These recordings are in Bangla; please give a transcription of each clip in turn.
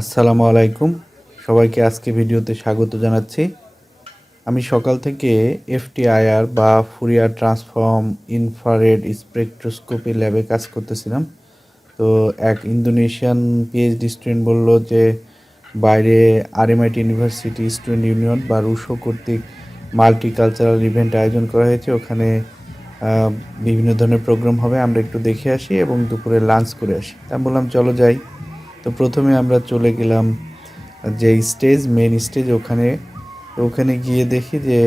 আসসালামু আলাইকুম। সবাইকে আজকে ভিডিওতে স্বাগত জানাচ্ছি। আমি সকাল থেকে এফটিআইআর বা ফুরিয়ার ট্রান্সফর্ম ইনফ্রারেড স্পেকট্রোস্কোপি ল্যাবে কাজ করতেছিলাম। তো এক ইন্দোনেশিয়ান পিএইচডি স্টুডেন্ট বলল যে বাইরে আরএমআইটি ইউনিভার্সিটি স্টুডেন্ট ইউনিয়ন বা রুশো কর্তৃক মাল্টিকালচারাল ইভেন্ট আয়োজন করা হয়েছে। ওখানে বিভিন্ন ধরনের প্রোগ্রাম হবে, আমরা একটু দেখে আসি এবং দুপুরে লাঞ্চ করে আসি। আমি বললাম চলো যাই। তো প্রথমে আমরা চলে গেলাম যে স্টেজ, মেন স্টেজ, ওখানে গিয়ে দেখি যে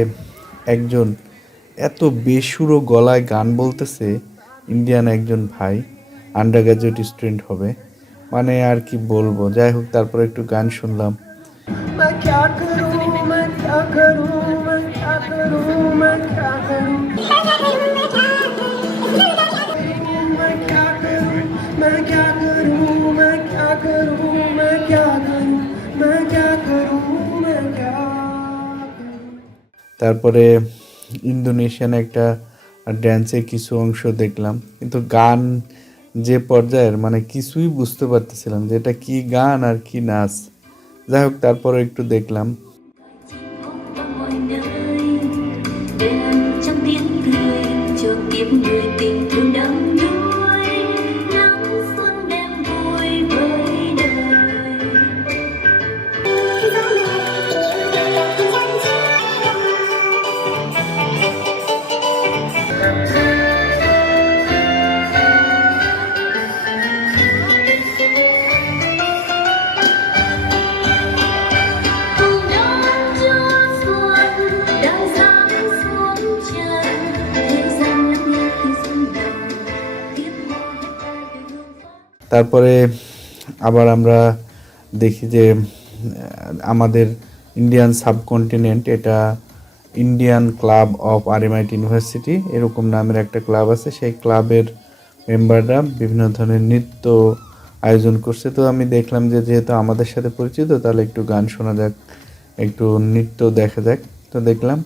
একজন এত বেসুরো গলায় গান বলতেছে, ইন্ডিয়ান একজন ভাই, আন্ডার গ্রাজুয়েট স্টুডেন্ট হবে, মানে আর কি বলবো। যাই হোক, তারপরে একটু গান শুনলাম। তারপরে ইন্দোনেশিয়ান একটা ড্যান্সের কিছু অংশ দেখলাম, কিন্তু গান যে পর্যায়ের, মানে কিছুই বুঝতে পারতেছিলাম যে এটা কি গান আর কি নাচ। যাই হোক, তারপরে একটু দেখলাম। তারপরে আবার আমরা দেখি যে আমাদের ইন্ডিয়ান সাবকন্টিনেন্ট, এটা Indian club of RMIT university এরকম নামের একটা ক্লাব আছে। সেই ক্লাবের মেম্বাররা বিভিন্ন ধরনের নৃত্য আয়োজন করছে। তো আমি দেখলাম যে যেহেতু আমাদের সাথে পরিচিত, তাহলে একটু গান শোনা যাক, একটু নৃত্য দেখা যাক। তো দেখলাম।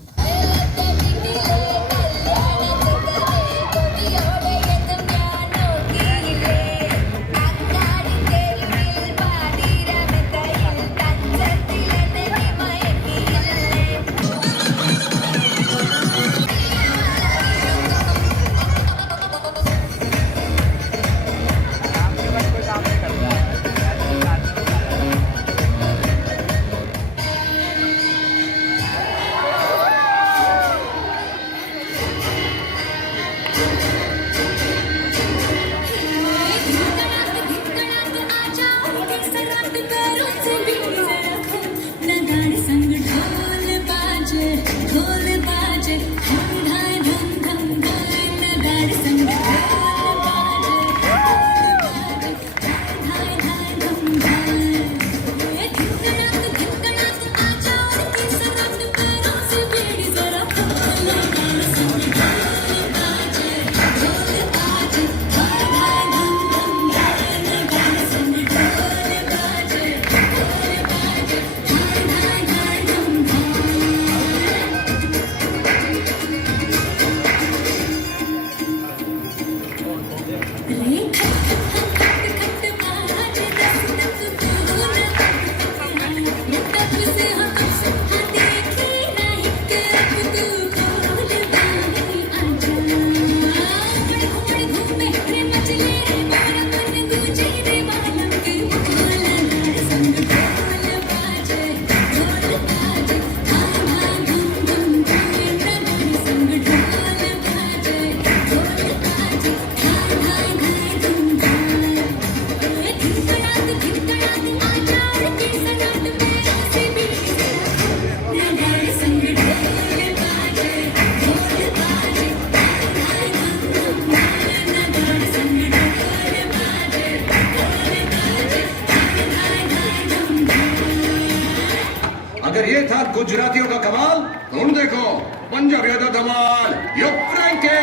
अगर ये था गुजरातियों का कमाल, तुम देखो पंजाबियों का धमाल। यो फ्रैंके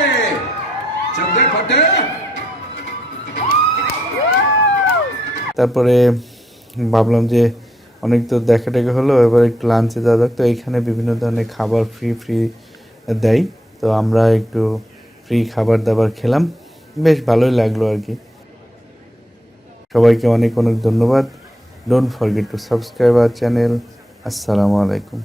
चंदे फटे। তারপরে ভাবলাম যে অনেক তো দেখা টেকা হলো, এবার একটু লাঞ্চে যাওয়া যাক। তো এখানে বিভিন্ন ধরনের খাবার ফ্রি দেয়, তো আমরা একটু ফ্রি খাবার দাবার খেলাম, বেশ ভালোই লাগলো আর কি। সবাইকে অনেক অনেক ধন্যবাদ। Don't forget to subscribe our channel. আসসালামু আলাইকুম।